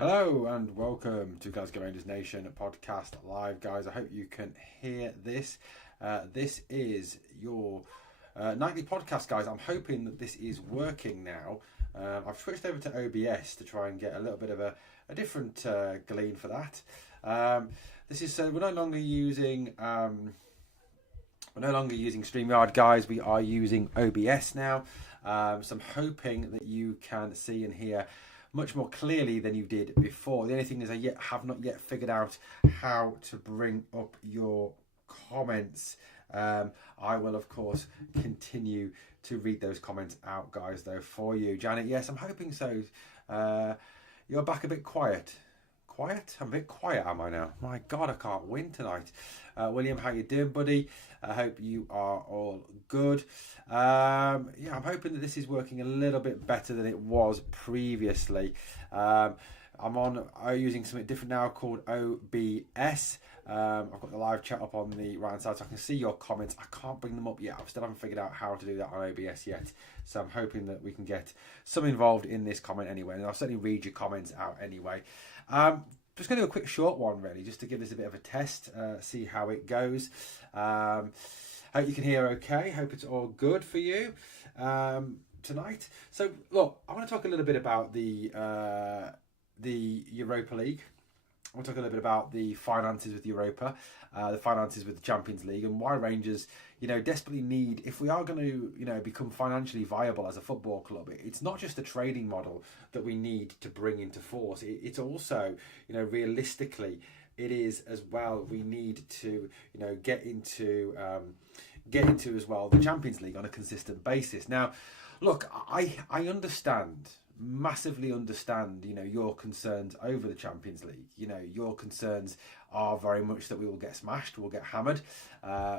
Hello and welcome to Glasgow Rangers Nation podcast live, guys. I hope you can hear this. This is your nightly podcast, guys. I'm hoping that this is working now. I've switched over to OBS to try and get a little bit of a different glean for that. This is we're no longer using StreamYard, guys. We are using OBS now. So I'm hoping that you can see and hear much more clearly than you did before. The only thing is I have not yet figured out how to bring up your comments. I will, of course, continue to read those comments out, guys, though, for you. Janet, yes, I'm hoping so. You're back a bit quiet. Quiet? I'm a bit quiet, am I now? My God, I can't win tonight. William, how you doing, buddy? I hope you are all good. I'm hoping that this is working a little bit better than it was previously. I'm using something different now called OBS. I've got the live chat up on the right hand side so I can see your comments. I can't bring them up yet. I still haven't figured out how to do that on OBS yet. So I'm hoping that we can get some involved in this comment anyway. And I'll certainly read your comments out anyway. Just going to do a quick short one, really, just to give this a bit of a test, see how it goes. Hope you can hear okay. Hope it's all good for you tonight. So, look, I want to talk a little bit about the Europa League. I want to talk a little bit about the finances with Europa, the finances with the Champions League, and why Rangers, desperately need, if we are going to, become financially viable as a football club, it's not just a trading model that we need to bring into force. It's also, realistically, it is as well. We need to, get into as well the Champions League on a consistent basis. Now, look, I understand. Massively understand, your concerns over the Champions League. Your concerns are very much that we will get smashed, we'll get hammered,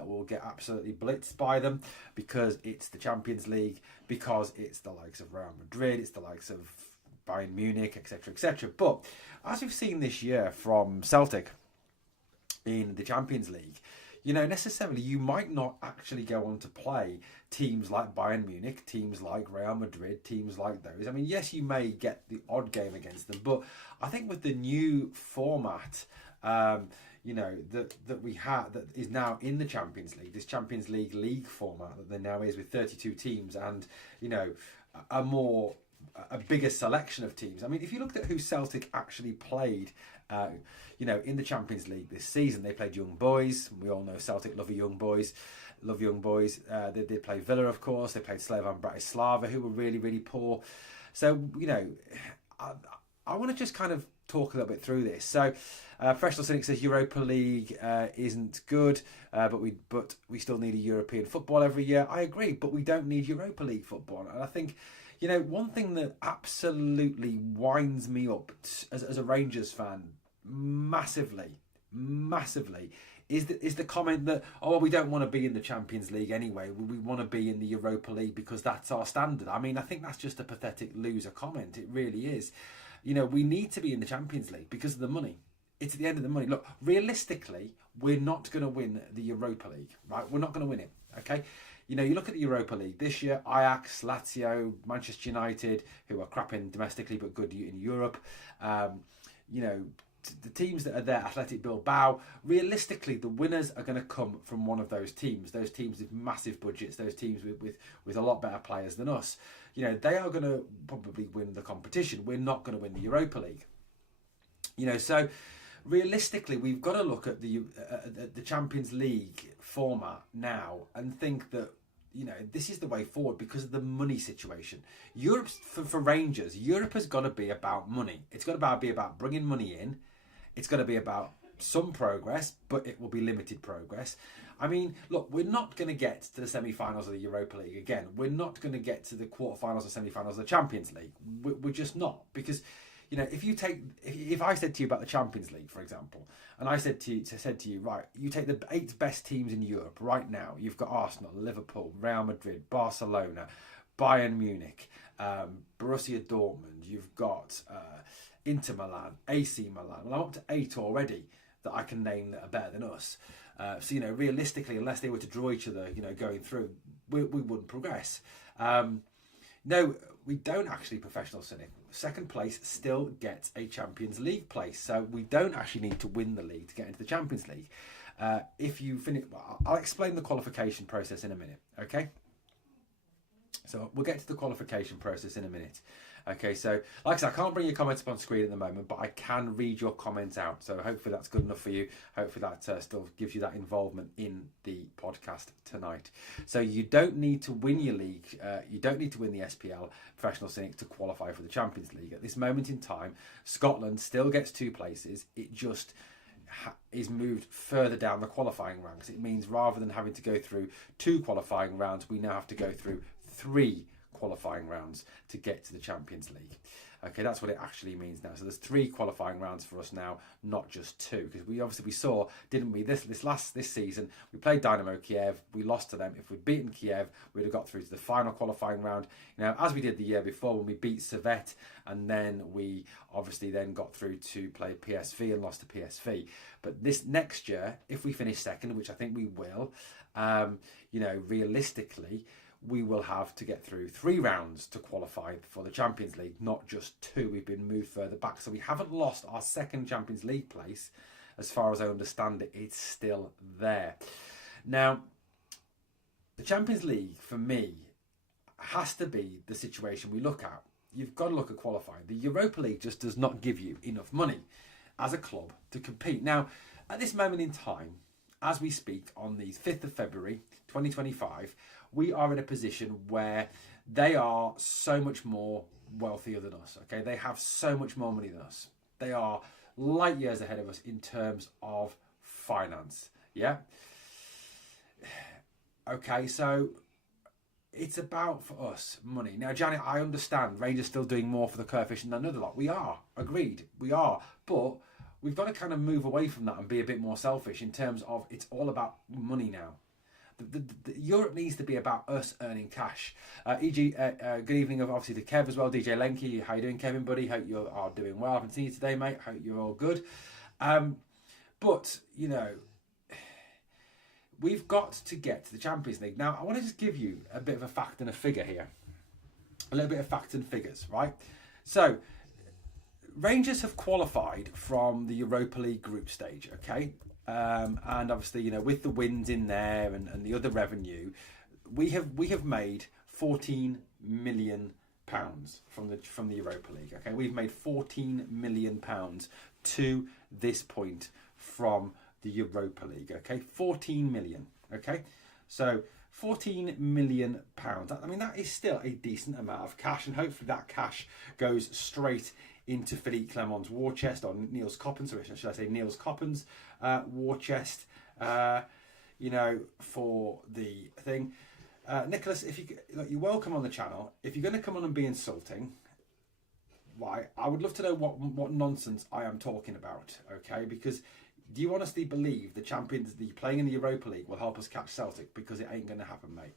we'll get absolutely blitzed by them because it's the Champions League, because it's the likes of Real Madrid, it's the likes of Bayern Munich, etc., etc. But as we've seen this year from Celtic in the Champions League, necessarily you might not actually go on to play teams like Bayern Munich, teams like Real Madrid, teams like those. I mean, yes, you may get the odd game against them, but I think with the new format, that we have, that is now in the Champions League, this Champions League format that there now is with 32 teams and, a bigger selection of teams. I mean, if you looked at who Celtic actually played, in the Champions League this season, they played young boys. We all know Celtic love young boys. They did play Villa, of course. They played Slovan Bratislava, who were really, really poor. So, I want to just kind of talk a little bit through this. So, Professional Cynic says Europa League isn't good, but we still need a European football every year. I agree, but we don't need Europa League football. And I think, one thing that absolutely winds me up as a Rangers fan massively is the comment that, we don't want to be in the Champions League anyway. We want to be in the Europa League because that's our standard. I mean, I think that's just a pathetic loser comment. It really is. We need to be in the Champions League because of the money. It's at the end of the money. Look, realistically, we're not going to win the Europa League, right? We're not going to win it, okay? You look at the Europa League this year, Ajax, Lazio, Manchester United, who are crapping domestically but good in Europe, the teams that are there, Athletic Bilbao, realistically, the winners are going to come from one of those teams with massive budgets, those teams with a lot better players than us. They are going to probably win the competition. We're not going to win the Europa League. So realistically, we've got to look at the Champions League format now and think that, this is the way forward because of the money situation. Europe, for Rangers, Europe has got to be about money. It's got to be about bringing money in. It's got to be about some progress, but it will be limited progress. I mean, look, we're not going to get to the semi-finals of the Europa League again. We're not going to get to the quarterfinals or semi-finals of the Champions League. We're just not, because if I said to you about the Champions League, for example, and I said to you, right, you take the 8 best teams in Europe right now. You've got Arsenal, Liverpool, Real Madrid, Barcelona, Bayern Munich, Borussia Dortmund. You've got Inter Milan, AC Milan. Well, I'm up to 8 already that I can name that are better than us. So realistically, unless they were to draw each other, going through, we wouldn't progress. No, we don't actually professional cynic. Second place still gets a Champions League place, so we don't actually need to win the league to get into the Champions League. If you finish, I'll explain the qualification process in a minute. Okay. So we'll get to the qualification process in a minute. Okay, so like I said, I can't bring your comments up on screen at the moment, but I can read your comments out. So hopefully that's good enough for you. Hopefully that still gives you that involvement in the podcast tonight. So you don't need to win your league. You don't need to win the SPL Professional Cynic to qualify for the Champions League. At this moment in time, Scotland still gets 2 places. It just is moved further down the qualifying ranks. It means rather than having to go through 2 qualifying rounds, we now have to go through 3 qualifying rounds to get to the Champions League. Okay, that's what it actually means now. So there's 3 qualifying rounds for us now, not just 2, because we saw, didn't we, this season we played Dynamo Kiev, we lost to them. If we'd beaten Kiev, we'd have got through to the final qualifying round, as we did the year before when we beat Servette, and then we obviously then got through to play PSV and lost to PSV. But this next year, if we finish second, which I think we will, realistically, we will have to get through 3 rounds to qualify for the Champions League, not just 2. We've been moved further back. So we haven't lost our second Champions League place. As far as I understand it, it's still there. Now, the Champions League, for me, has to be the situation we look at. You've got to look at qualifying. The Europa League just does not give you enough money as a club to compete. Now, at this moment in time, as we speak on the 5th of February, 2025, we are in a position where they are so much more wealthier than us. Okay, they have so much more money than us. They are light years ahead of us in terms of finance. Yeah. Okay, so it's about, for us, money. Now, Janet, I understand Rangers still doing more for the coefficient than another lot. We are, agreed, we are. But we've got to kind of move away from that and be a bit more selfish in terms of it's all about money now. The Europe needs to be about us earning cash. Good evening, obviously, to Kev as well. DJ Lenky, how you doing, Kevin, buddy? Hope you are doing well. I haven't seen you today, mate. Hope you're all good. But, we've got to get to the Champions League. Now, I want to just give you a bit of a fact and a figure here. A little bit of facts and figures, right? So, Rangers have qualified from the Europa League group stage, okay? And obviously, with the wins in there and the other revenue, we have made £14 million from the Europa League. Okay, we've made £14 million to this point from the Europa League. Okay, 14 million. Okay, so £14 million. I mean, that is still a decent amount of cash, and hopefully that cash goes straight into Philippe Clement's war chest, or Niels Coppens, or should I say Niels Coppens' war chest, for the thing. Nicholas, if you're welcome on the channel. If you're going to come on and be insulting, why? I would love to know what nonsense I am talking about, okay? Because do you honestly believe the champions that you're playing in the Europa League will help us catch Celtic? Because it ain't going to happen, mate.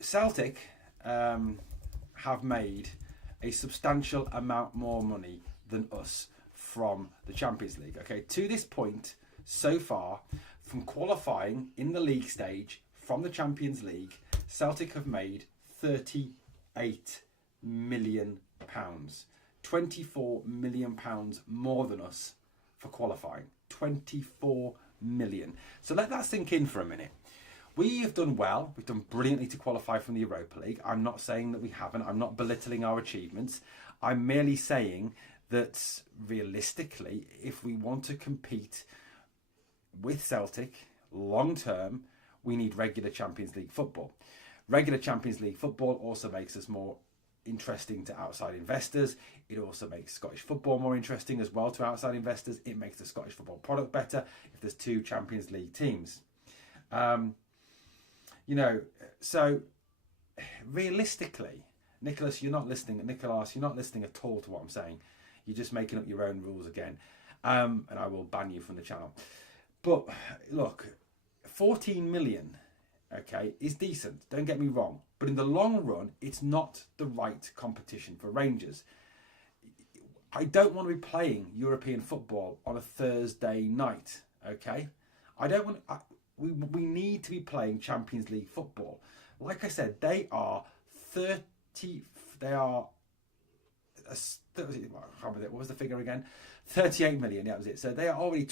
Celtic have made a substantial amount more money than us from the Champions League. Okay, to this point, so far, from qualifying in the league stage from the Champions League, Celtic have made £38 million. £24 million more than us for qualifying. 24 million. So let that sink in for a minute. We have done well. We've done brilliantly to qualify from the Europa League. I'm not saying that we haven't. I'm not belittling our achievements. I'm merely saying that realistically, if we want to compete with Celtic long term, we need regular Champions League football. Regular Champions League football also makes us more interesting to outside investors. It also makes Scottish football more interesting as well to outside investors. It makes the Scottish football product better if there's 2 Champions League teams. So realistically, Nicholas, you're not listening. Nicholas, you're not listening at all to what I'm saying. You're just making up your own rules again. And I will ban you from the channel. But look, 14 million, okay, is decent. Don't get me wrong. But in the long run, it's not the right competition for Rangers. I don't want to be playing European football on a Thursday night, okay? I don't want... We need to be playing Champions League football. Like I said, they are They are, what was the figure again? 38 million, yeah, that was it. So they are already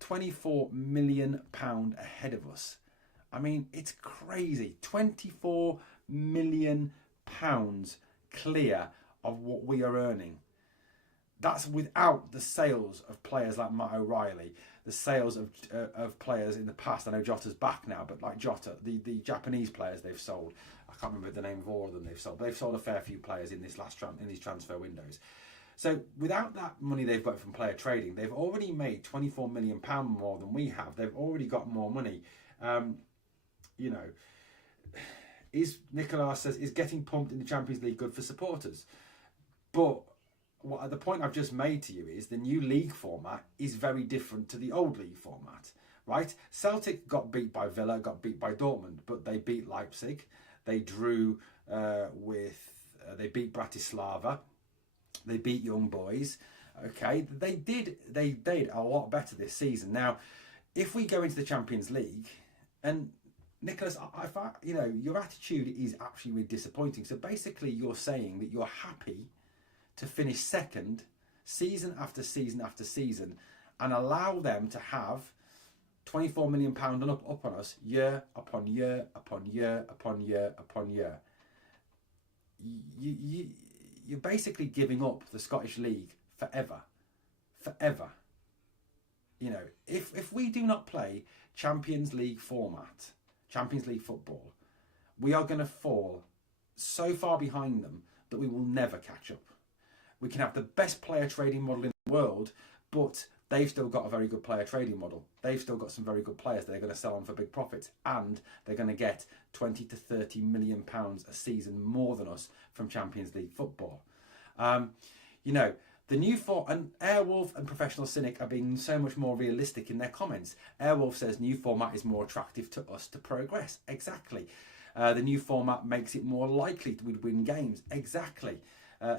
24 million pound ahead of us. I mean, it's crazy. 24 million pounds clear of what we are earning. That's without the sales of players like Matt O'Reilly, the sales of players in the past. I know Jota's back now, but like Jota, the Japanese players they've sold. I can't remember the name of all of them they've sold. But they've sold a fair few players in this in these transfer windows. So without that money they've got from player trading, they've already made £24 million more than we have. They've already got more money. You know, Nicolas says, is getting pumped in the Champions League good for supporters? But the point I've just made to you is the new league format is very different to the old league format, right? Celtic got beat by Villa, got beat by Dortmund, but they beat Leipzig. They drew they beat Bratislava. They beat Young Boys. Okay, they did a lot better this season. Now, if we go into the Champions League, and Nicholas, your attitude is actually really disappointing. So basically, you're saying that you're happy to finish second season after season after season and allow them to have £24 million up on us year upon year upon year upon year upon year. You're basically giving up the Scottish League forever. Forever. You know, if we do not play Champions League format, Champions League football, we are going to fall so far behind them that we will never catch up. We can have the best player trading model in the world, but they've still got a very good player trading model. They've still got some very good players that they're going to sell on for big profits, and they're going to get 20 to 30 million pounds a season more than us from Champions League football. The new and Airwolf and Professional Cynic are being so much more realistic in their comments. Airwolf says new format is more attractive to us to progress. Exactly. The new format makes it more likely that we'd win games. Exactly.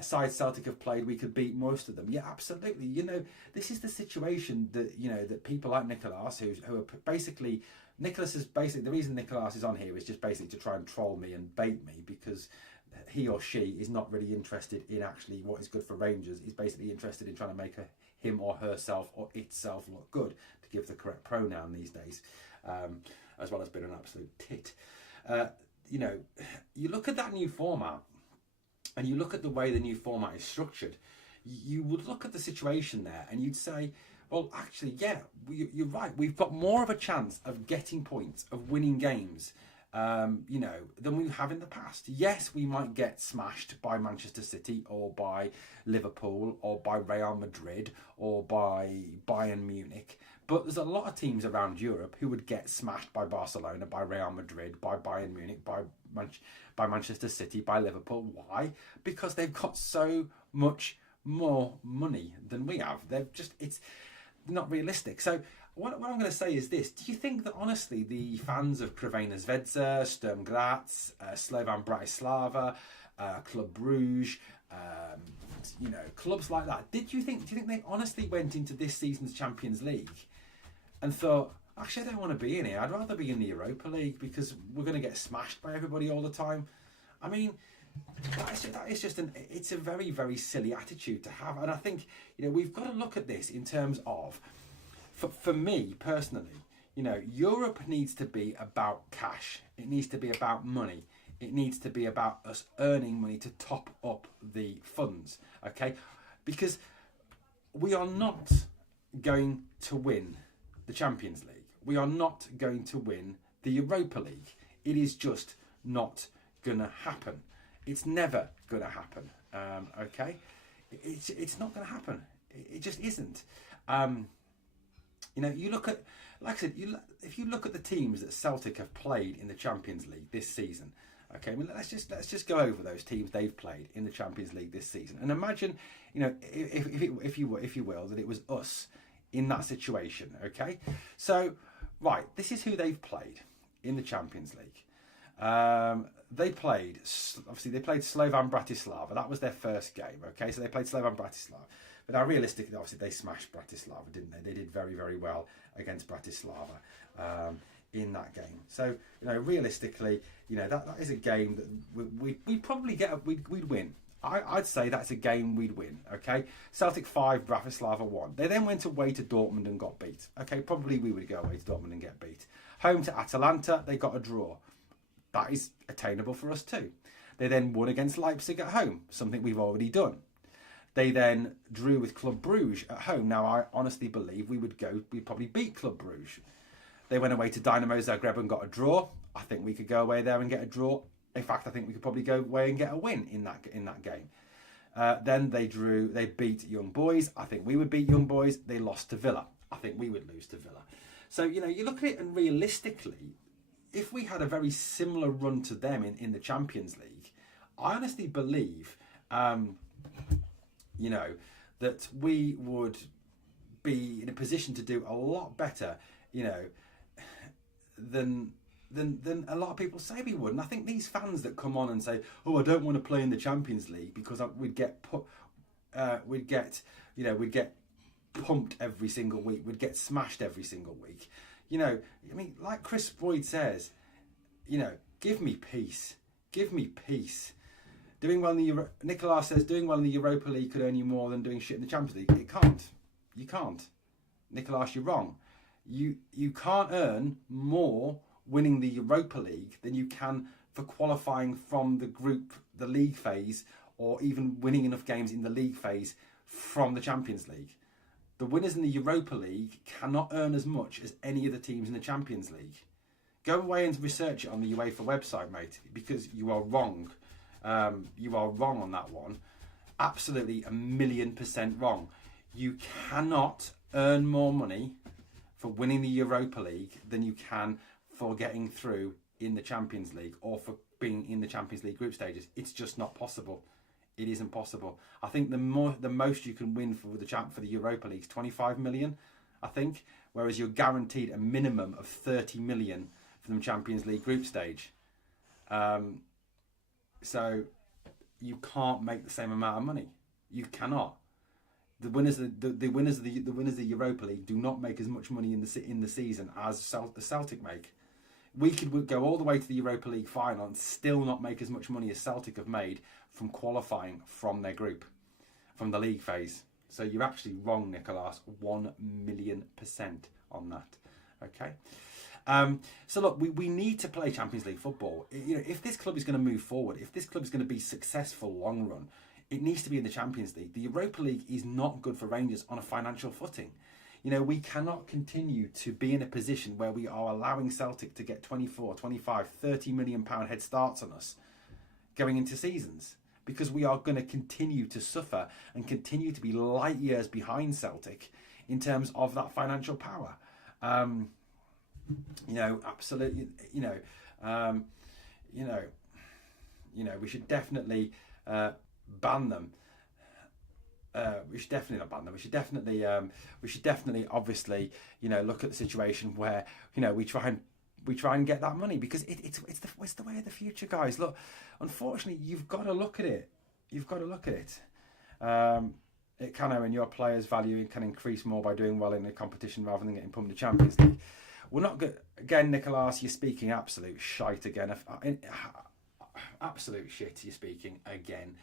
Sides Celtic have played, we could beat most of them. Yeah, absolutely. This is the situation that that people like Nicolas, who are basically, the reason Nicolas is on here is just basically to try and troll me and bait me, because he or she is not really interested in actually what is good for Rangers. He's basically interested in trying to make him or herself or itself look good, to give the correct pronoun these days, as well as being an absolute tit. You look at that new format, and you look at the way the new format is structured, you would look at the situation there and you'd say, well, actually, yeah, you're right. We've got more of a chance of getting points, of winning games, than we have in the past. Yes, we might get smashed by Manchester City or by Liverpool or by Real Madrid or by Bayern Munich. But there's a lot of teams around Europe who would get smashed by Barcelona, by Real Madrid, by Bayern Munich, by Manchester City, by Liverpool. Why? Because they've got so much more money than we have. It's not realistic. So what I'm going to say is this. Do you think that, honestly, the fans of Crvena Zvezda, Sturm Graz, Slovan Bratislava, Club Brugge, clubs like that, do you think they honestly went into this season's Champions League and thought, actually, I don't want to be in here. I'd rather be in the Europa League because we're going to get smashed by everybody all the time? I mean, it's a very, very silly attitude to have. And I think, we've got to look at this in terms of, for me personally, Europe needs to be about cash. It needs to be about money. It needs to be about us earning money to top up the funds, okay? Because we are not going to win the Champions League. We are not going to win the Europa League. It is just not going to happen. It's never going to happen, okay? It's not going to happen. It just isn't. You look at, like I said, if you look at the teams that Celtic have played in the Champions League this season, okay, I mean, let's just go over those teams they've played in the Champions League this season, and imagine, if you will, that it was us in that situation, okay? So, right, this is who they've played in the Champions League. They played Slovan Bratislava. That was their first game, okay? So they played Slovan Bratislava. But now, realistically, obviously, they smashed Bratislava, didn't they? They did very, very well against Bratislava in that game. So, realistically, that is a game that we'd probably we'd win. I'd say that's a game we'd win, okay? Celtic 5, Bratislava 1. They then went away to Dortmund and got beat. Okay, probably we would go away to Dortmund and get beat. Home to Atalanta, they got a draw. That is attainable for us too. They then won against Leipzig at home, something we've already done. They then drew with Club Bruges at home. Now, I honestly believe we'd probably beat Club Bruges. They went away to Dynamo Zagreb and got a draw. I think we could go away there and get a draw. In fact, I think we could probably go away and get a win in that game. Then they beat Young Boys. I think we would beat Young Boys. They lost to Villa. I think we would lose to Villa. So, you know, you look at it and realistically, if we had a very similar run to them in the Champions League, I honestly believe, you know, that we would be in a position to do a lot better, you know, than a lot of people say we would. And I think these fans that come on and say, "Oh, I don't want to play in the Champions League because we'd get pumped every single week, we'd get smashed every single week." You know, I mean, like Chris Boyd says, you know, give me peace. Doing well in the Nicolas says doing well in the Europa League could earn you more than doing shit in the Champions League. It can't. You can't. Nicolas, you're wrong. You can't earn more winning the Europa League than you can for qualifying from the league phase, or even winning enough games in the league phase from the Champions League. The winners in the Europa League cannot earn as much as any of the teams in the Champions League. Go away and research it on the UEFA website, mate, because you are wrong. You are wrong on that one. Absolutely 1,000,000% wrong. You cannot earn more money for winning the Europa League than you can for getting through in the Champions League or for being in the Champions League group stages. It's just not possible. It isn't possible. I think the most you can win for the Europa League is 25 million, I think, whereas you're guaranteed a minimum of 30 million for the Champions League group stage. So you can't make the same amount of money. You cannot. The winners of the Europa League do not make as much money in the season as the Celtic make. We could go all the way to the Europa League final and still not make as much money as Celtic have made from qualifying from their group, from the league phase. So you're actually wrong, Nicolas, 1,000,000% on that. Okay. So look, we need to play Champions League football. You know, if this club is going to move forward, if this club is going to be successful long run, it needs to be in the Champions League. The Europa League is not good for Rangers on a financial footing. You know, we cannot continue to be in a position where we are allowing Celtic to get 24, 25, 30 million pound head starts on us going into seasons, because we are going to continue to suffer and continue to be light years behind Celtic in terms of that financial power. You know, absolutely. We should definitely ban them. We should definitely not ban them. We should definitely, obviously, you know, look at the situation where, you know, we try and get that money, because it's the way of the future, guys. Look, unfortunately, you've got to look at it. It can earn your players' value. It can increase more by doing well in the competition rather than getting pumped in the Champions League. We're not good again, Nicolas. You're speaking absolute shite again. Absolute shit. You're speaking again.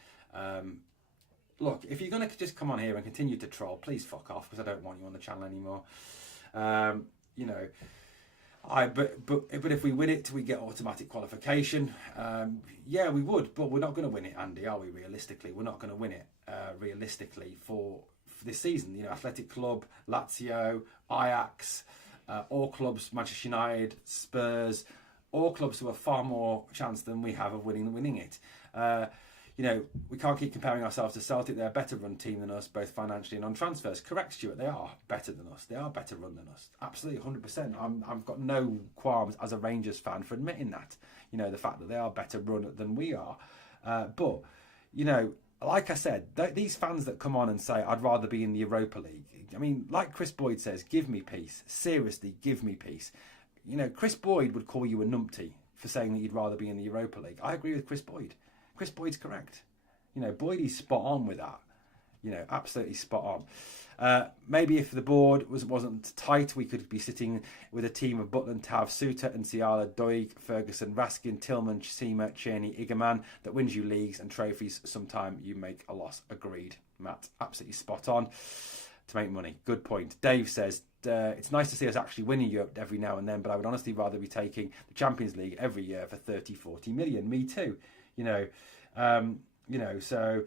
Look, if you're going to just come on here and continue to troll, please fuck off, because I don't want you on the channel anymore. You know, but if we win it, we get automatic qualification. Yeah, we would, but we're not going to win it, Andy, are we? Realistically, we're not going to win it. Realistically, for this season, you know, Athletic Club, Lazio, Ajax, all clubs, Manchester United, Spurs, all clubs who have far more chance than we have of winning it. You know, we can't keep comparing ourselves to Celtic. They're a better run team than us, both financially and on transfers. Correct, Stuart. They are better than us. They are better run than us. Absolutely, 100%. I've got no qualms as a Rangers fan for admitting that. You know, the fact that they are better run than we are. But, you know, like I said, these fans that come on and say, I'd rather be in the Europa League. I mean, like Chris Boyd says, give me peace. Seriously, give me peace. You know, Chris Boyd would call you a numpty for saying that you'd rather be in the Europa League. I agree with Chris Boyd. Chris Boyd's correct. You know, Boyd's spot on with that. You know, absolutely spot on. Maybe if the board wasn't tight, we could be sitting with a team of Butland, Tav, Suter, Nsiala, Doig, Ferguson, Raskin, Tillman, Seamer, Cheney, Igaman that wins you leagues and trophies. Sometime you make a loss. Agreed, Matt. Absolutely spot on. To make money. Good point. Dave says, it's nice to see us actually winning Europe every now and then, but I would honestly rather be taking the Champions League every year for 30, 40 million. Me too. So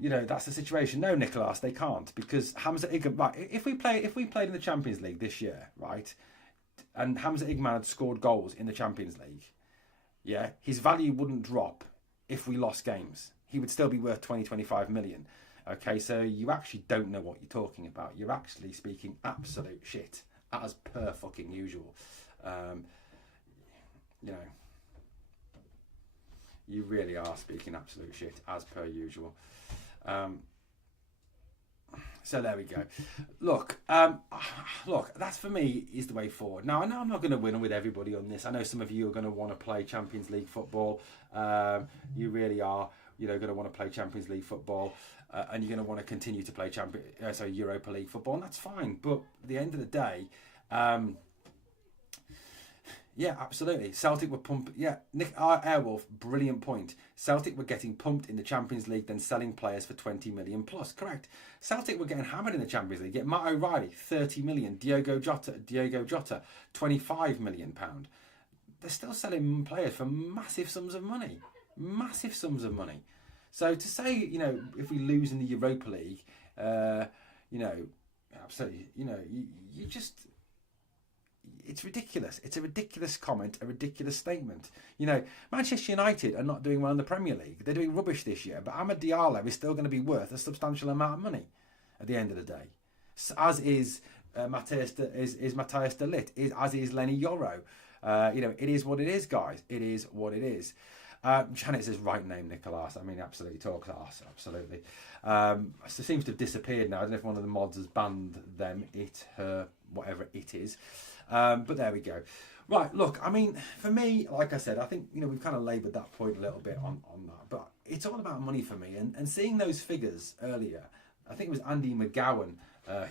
that's the situation. No, Nicolas, they can't, because Hamza Igman, right, if we played in the Champions League this year, right, and Hamza Igman had scored goals in the Champions League, yeah, his value wouldn't drop if we lost games. He would still be worth 20, 25 million. Okay, so you actually don't know what you're talking about. You're actually speaking absolute shit, as per fucking usual. You really are speaking absolute shit, as per usual. So there we go. Look, that's for me is the way forward. Now, I know I'm not going to win with everybody on this. I know some of you are going to want to play Champions League football. You really are, going to want to play Champions League football. And you're going to want to continue to play Europa League football, and that's fine. But at the end of the day, yeah, absolutely. Celtic were pumped. Yeah, Nick Airwolf, brilliant point. Celtic were getting pumped in the Champions League, then selling players for 20 million plus. Correct. Celtic were getting hammered in the Champions League. Get Matt O'Reilly, 30 million. Diogo Jota, 25 million pound. They're still selling players for massive sums of money. Massive sums of money. So to say, if we lose in the Europa League, absolutely, you just, it's ridiculous. It's a ridiculous comment, a ridiculous statement. Manchester United are not doing well in the Premier League. They're doing rubbish this year, but Amad Diallo is still going to be worth a substantial amount of money at the end of the day. As is Matthias de Ligt, as is Lenny Yoro. It is what it is, guys. It is what it is. Janet's his right name, Nicolas. I mean, absolutely talks arse, absolutely. It seems to have disappeared now. I don't know if one of the mods has banned them, it, her, whatever it is. But there we go. Right, look, I mean, for me, like I said, I think, we've kind of laboured that point a little bit on that. But it's all about money for me. And seeing those figures earlier, I think it was Andy McGowan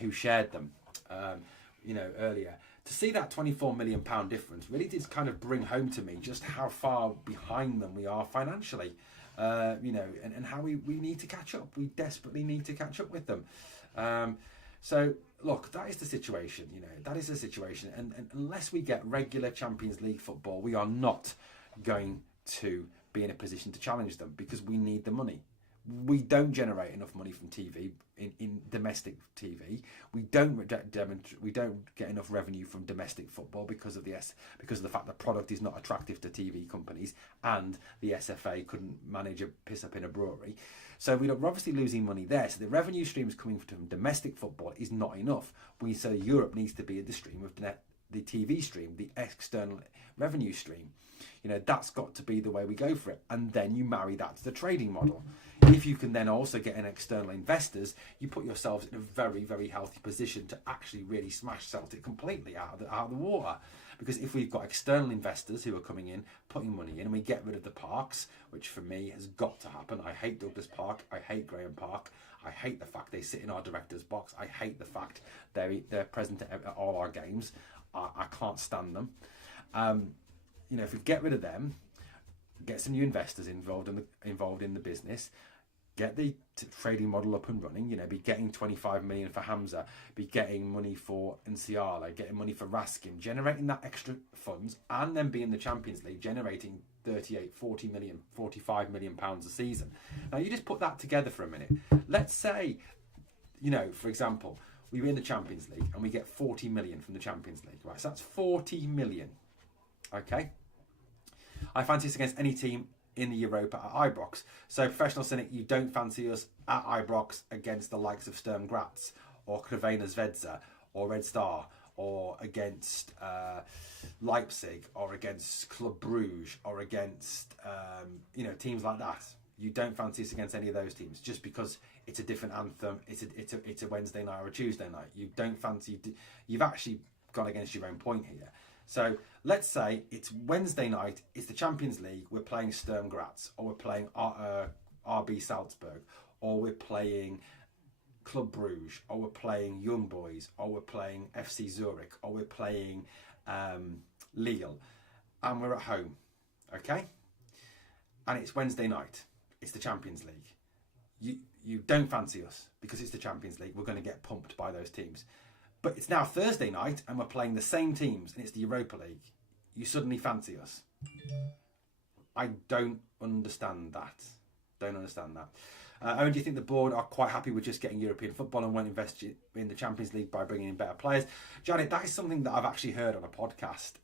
who shared them, earlier. To see that £24 million difference really did kind of bring home to me just how far behind them we are financially, and how we need to catch up. We desperately need to catch up with them. So, look, that is the situation, that is the situation. And unless we get regular Champions League football, we are not going to be in a position to challenge them because we need the money. We don't generate enough money from TV in domestic TV. We don't get enough revenue from domestic football because of the fact that product is not attractive to TV companies, and the SFA couldn't manage a piss up in a brewery. So we're obviously losing money there. So the revenue streams coming from domestic football is not enough. We say Europe needs to be the stream of the TV stream, the external revenue stream. That's got to be the way we go for it. And then you marry that to the trading model. If you can then also get in external investors, you put yourselves in a very, very healthy position to actually really smash Celtic completely out of the water. Because if we've got external investors who are coming in, putting money in, and we get rid of the parks, which for me has got to happen. I hate Douglas Park. I hate Graham Park. I hate the fact they sit in our director's box. I hate the fact they're present at all our games. I can't stand them. If we get rid of them, get some new investors involved in the business, get the trading model up and running, be getting 25 million for Hamza, be getting money for Nsiala, getting money for Raskin, generating that extra funds, and then be in the Champions League, generating 38, 40 million, 45 million pounds a season. Now you just put that together for a minute. Let's say, for example, we were in the Champions League and we get 40 million from the Champions League, right? So that's 40 million, okay? I fancy us against any team in the Europa at Ibrox. So, Professional Cynic, you don't fancy us at Ibrox against the likes of Sturm Graz or Crvena Zvezda or Red Star, or against Leipzig, or against Club Bruges, or against teams like that. You don't fancy us against any of those teams just because it's a different anthem. It's a Wednesday night or a Tuesday night. You don't fancy. You've actually gone against your own point here. So let's say it's Wednesday night, it's the Champions League, we're playing Sturm Graz, or we're playing RB Salzburg, or we're playing Club Bruges, or we're playing Young Boys, or we're playing FC Zurich, or we're playing Lille, and we're at home, okay? And it's Wednesday night. It's the Champions League. You don't fancy us because it's the Champions League. We're going to get pumped by those teams. But it's now Thursday night and we're playing the same teams and it's the Europa League. You suddenly fancy us. I don't understand that. Don't understand that. Owen, do you think the board are quite happy with just getting European football and won't invest in the Champions League by bringing in better players? Janet, that is something that I've actually heard on a podcast.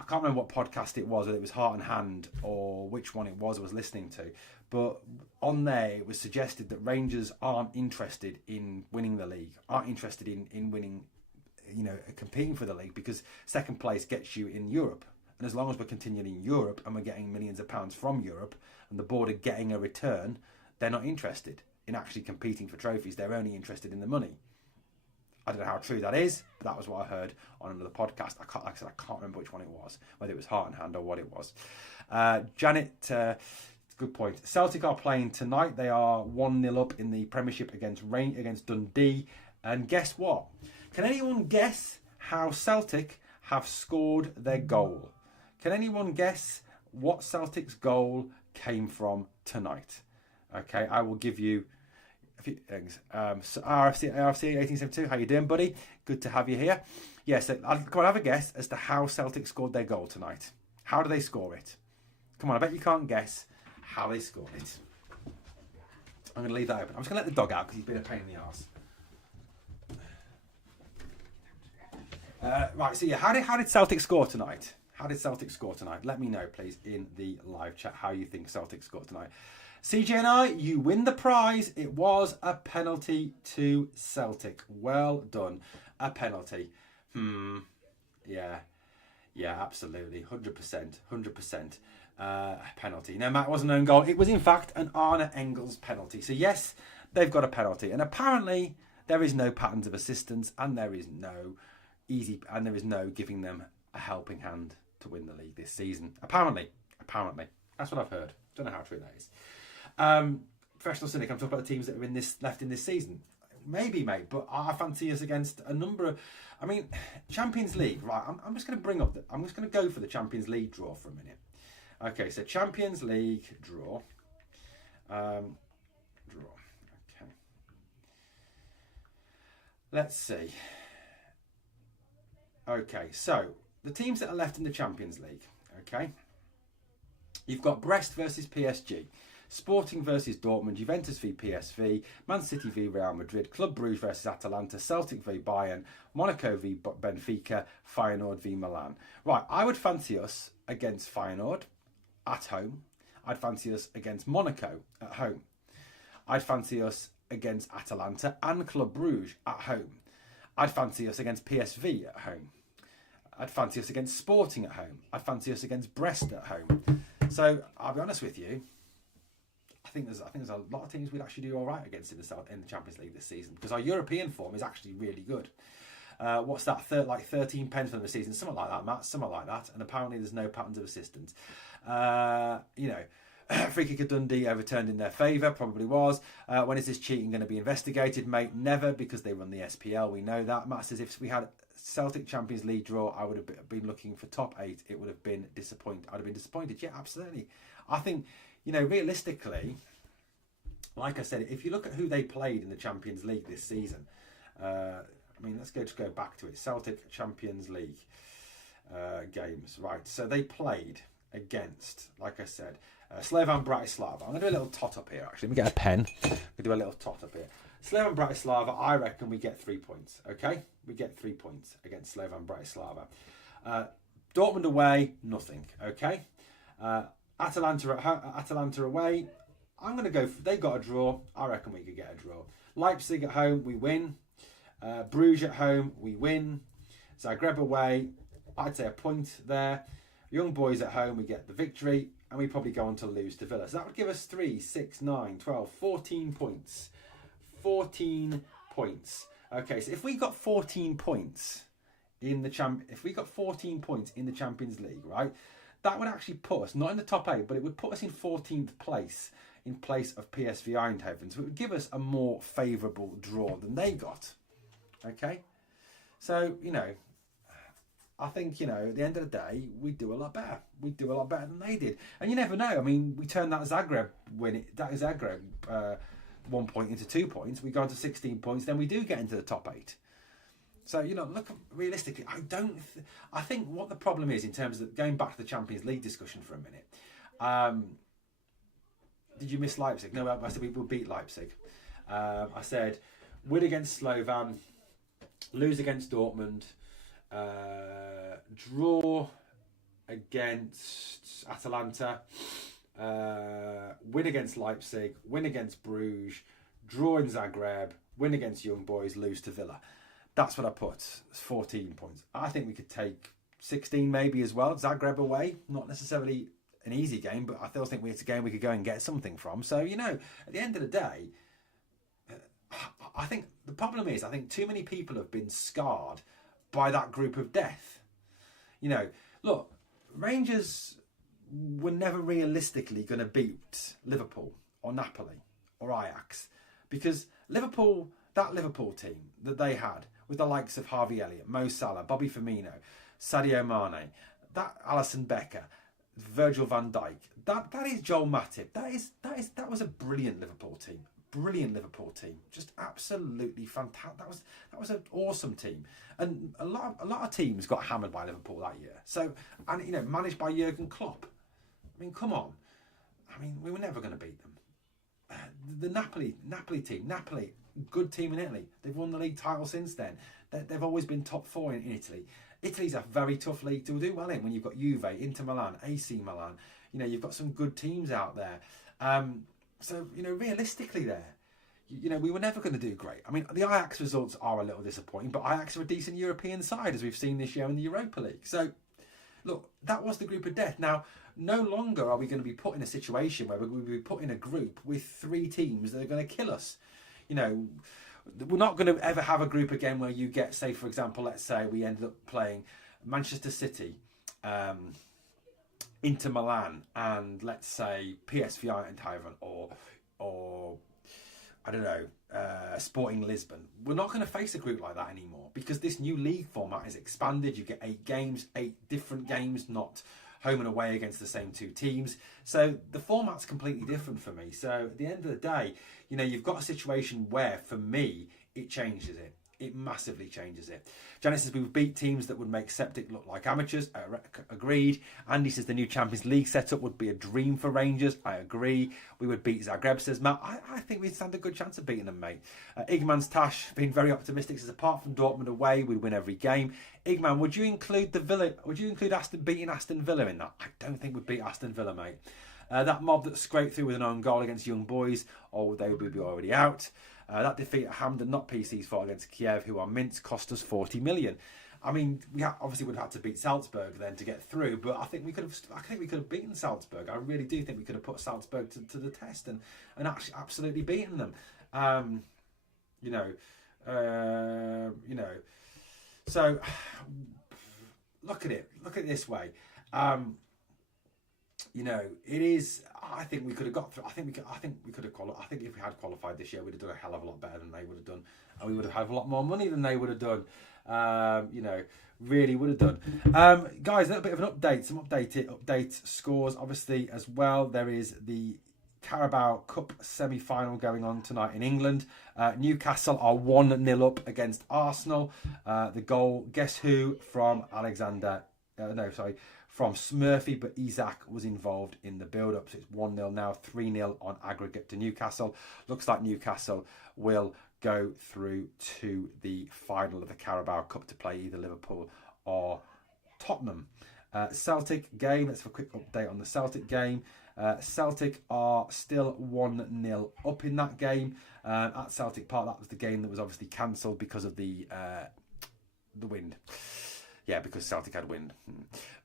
I can't remember what podcast it was, whether it was Heart and Hand or which one it was I was listening to. But on there, it was suggested that Rangers aren't interested in winning the league, aren't interested in winning, competing for the league, because second place gets you in Europe. And as long as we're continuing in Europe and we're getting millions of pounds from Europe and the board are getting a return, they're not interested in actually competing for trophies. They're only interested in the money. I don't know how true that is, but that was what I heard on another podcast. Like I said, I can't remember which one it was, whether it was Heart and Hand or what it was. Janet, good point. Celtic are playing tonight. They are 1-0 up in the Premiership against Dundee. And guess what? Can anyone guess how Celtic have scored their goal? Can anyone guess what Celtic's goal came from tonight? Okay, I will give you a few things. So RFC 1872, how you doing, buddy? Good to have you here. Yes, come on, have a guess as to how Celtic scored their goal tonight. How do they score it? Come on, I bet you can't guess how they scored it. I'm going to leave that open. I'm just going to let the dog out because he's been a pain in the arse. Right, so yeah, how did Celtic score tonight? How did Celtic score tonight? Let me know, please, in the live chat how you think Celtic scored tonight. CJ and I, you win the prize. It was a penalty to Celtic. Well done. A penalty. Yeah, absolutely. 100%. Penalty. No, Matt, wasn't an own goal. It was, in fact, an Arne Engels penalty. So, yes, they've got a penalty. And apparently, there is no patterns of assistance and there is no giving them a helping hand to win the league this season. Apparently. That's what I've heard. Don't know how true that is. Professional Cynic, I'm talking about the teams that are left in this season. Maybe, mate, but I fancy us against a number of... Champions League, right, I'm just going to I'm just going to go for the Champions League draw for a minute. Okay, so Champions League draw. Okay. Let's see. Okay, so the teams that are left in the Champions League, okay? You've got Brest versus PSG, Sporting versus Dortmund, Juventus v PSV, Man City v Real Madrid, Club Bruges versus Atalanta, Celtic v Bayern, Monaco v Benfica, Feyenoord v Milan. Right, I would fancy us against Feyenoord at home. I'd fancy us against Monaco at home. I'd fancy us against Atalanta and Club Bruges at home. I'd fancy us against PSV at home. I'd fancy us against Sporting at home. I'd fancy us against Brest at home. So I'll be honest with you. I think there's a lot of teams we'd actually do all right against in the Champions League this season because our European form is actually really good. What's that? 13 pence for the season, something like that, Matt. Something like that. And apparently there's no patterns of assistance. Free kick of Dundee overturned in their favour, probably was. When is this cheating going to be investigated, mate? Never, because they run the SPL. We know that. Matt says if we had Celtic Champions League draw, I would have been looking for top 8. It would have been disappointed. I'd have been disappointed. Yeah, absolutely. I think, realistically, like I said, if you look at who they played in the Champions League this season, let's just go back to it. Celtic Champions League games, right? So they played against, like I said, Slovan Bratislava. I'm going to do a little tot up here, actually. Let me get a pen. I'm going to do a little tot up here. Slovan Bratislava, I reckon we get 3 points, okay? We get 3 points against Slovan Bratislava. Dortmund away, nothing, okay? Atalanta away, I'm going to go for, they got a draw. I reckon we could get a draw. Leipzig at home, we win. Bruges at home, we win. Zagreb away, I'd say a point there. Young Boys at home, we get the victory. And we probably go on to lose to Villa. So that would give us 3, 6, 9, 12, 14 points. 14 points. Okay, so if we got 14 points in the Champions League, right? That would actually put us not in the top 8, but it would put us in 14th place in place of PSV Eindhoven. So it would give us a more favourable draw than they got. Okay? So, you know, I think, you know, at the end of the day, we do a lot better. We do a lot better than they did. And you never know. I mean, we turned that Zagreb 1 point into 2 points. We go into 16 points, then we do get into the top 8. So, you know, look, realistically, I think what the problem is in terms of going back to the Champions League discussion for a minute. Did you miss Leipzig? No, I said we will beat Leipzig. I said win against Slovan, lose against Dortmund, draw against Atalanta, win against Leipzig, win against Bruges, draw in Zagreb, win against Young Boys, lose to Villa. That's what I put. It's 14 points. I think we could take 16 maybe as well. Zagreb away, not necessarily an easy game, but I still think it's a game we could go and get something from. So, you know, at the end of the day, I think the problem is, I think too many people have been scarred by that group of death. You know, look, Rangers were never realistically going to beat Liverpool or Napoli or Ajax, because Liverpool, that Liverpool team that they had with the likes of Harvey Elliott, Mo Salah, Bobby Firmino, Sadio Mane, that Alisson Becker, Virgil van Dijk, that is Joel Matip. That was a brilliant Liverpool team. Brilliant Liverpool team, just absolutely fantastic. That was an awesome team, and a lot of teams got hammered by Liverpool that year. So, and you know, managed by Jurgen Klopp. I mean, come on. I mean, we were never going to beat them. The Napoli team, good team in Italy. They've won the league title since then. They've always been top 4 in Italy. Italy's a very tough league to do well in when you've got Juve, Inter Milan, AC Milan. You know, you've got some good teams out there. So, you know, realistically there, you know, we were never going to do great. I mean, the Ajax results are a little disappointing, but Ajax are a decent European side, as we've seen this year in the Europa League. So, look, that was the group of death. Now, no longer are we going to be put in a situation where we're going to be put in a group with 3 teams that are going to kill us. You know, we're not going to ever have a group again where you get, say, for example, let's say we ended up playing Manchester City, Inter Milan, and let's say PSV Eindhoven or I don't know, Sporting Lisbon. We're not going to face a group like that anymore, because this new league format is expanded. You get 8 games, 8 different games, not home and away against the same 2 teams. So the format's completely different for me. So at the end of the day, you know, you've got a situation where, for me, it changes it. It massively changes it. Janice says we would beat teams that would make Septic look like amateurs. Agreed. Andy says the new Champions League setup would be a dream for Rangers. I agree. We would beat Zagreb, says Matt. I think we'd stand a good chance of beating them, mate. Igman's Tash being very optimistic, says apart from Dortmund away, we'd win every game. Igman, would you include beating Aston Villa in that? I don't think we'd beat Aston Villa, mate. That mob that scraped through with an own goal against Young Boys, or they would be already out. That defeat at Hamden, not PC's fault, against Kiev, who are mints, cost us 40 million. I mean, we obviously would have had to beat Salzburg then to get through, but I think we could have beaten Salzburg. I really do think we could have put Salzburg to the test and actually absolutely beaten them. You know. So look at it this way. You know, it is. I think we could have got through. I think we could have qualified. I think if we had qualified this year, we'd have done a hell of a lot better than they would have done, and we would have had a lot more money than they would have done. You know, really would have done. Guys, a little bit of an update. Some update scores, obviously, as well. There is the Carabao Cup semi-final going on tonight in England. Newcastle are 1-0 up against Arsenal. The goal, guess who? From from Smurfy, but Isak was involved in the build-up. So it's 1-0 now, 3-0 on aggregate to Newcastle. Looks like Newcastle will go through to the final of the Carabao Cup to play either Liverpool or Tottenham. Celtic game, let's have a quick update on the Celtic game. Celtic are still 1-0 up in that game at Celtic Park. That was the game that was obviously cancelled because of the wind. Yeah, because Celtic had wind.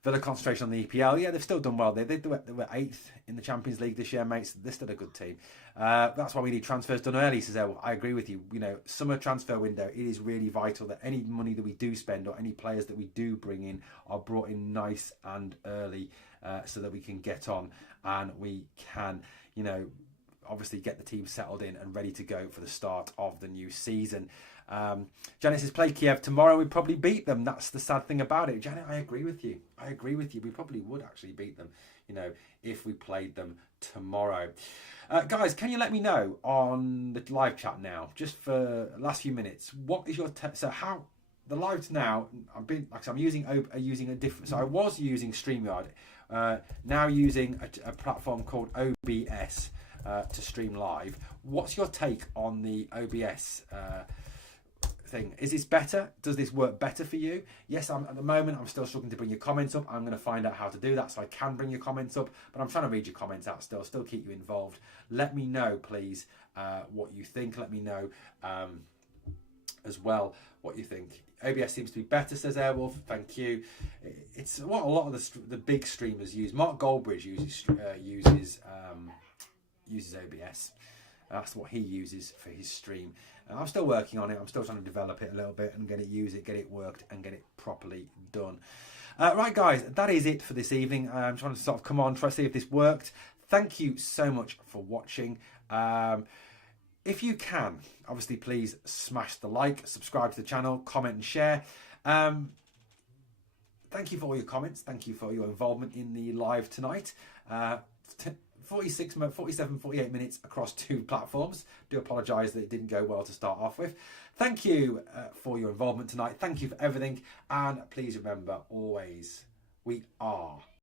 Villa concentration on the EPL. Yeah, they've still done well. They were 8th in the Champions League this year, mates. They're still a good team. That's why we need transfers done early, says El. I agree with you. You know, summer transfer window, it is really vital that any money that we do spend or any players that we do bring in are brought in nice and early so that we can get on and we can, you know, obviously get the team settled in and ready to go for the start of the new season. Janet says, play Kiev tomorrow, we'd probably beat them. That's the sad thing about it. Janet, I agree with you. We probably would actually beat them, if we played them tomorrow. Guys, can you let me know on the live chat now, just for the last few minutes, what is your so how the live now? I'm using a different. So I was using StreamYard, now using a platform called OBS to stream live. What's your take on the OBS thing? Is this better? Does this work better for you? Yes, at the moment I'm still struggling to bring your comments up. I'm going to find out how to do that so I can bring your comments up, but I'm trying to read your comments out still keep you involved. Let me know, please, what you think. Let me know as well what you think. OBS seems to be better, says Airwolf. Thank you. It's what a lot of the big streamers use. Mark Goldbridge uses OBS. That's what he uses for his stream. I'm still working on it. I'm still trying to develop it a little bit and get it worked and get it properly done. Right, guys, that is it for this evening. I'm trying to sort of come on, try to see if this worked. Thank you so much for watching. If you can, obviously, please smash the like, subscribe to the channel, comment and share. Thank you for all your comments. Thank you for your involvement in the live tonight. 48 minutes across 2 platforms. Do apologise that it didn't go well to start off with. Thank you for your involvement tonight. Thank you for everything. And please remember, always, we are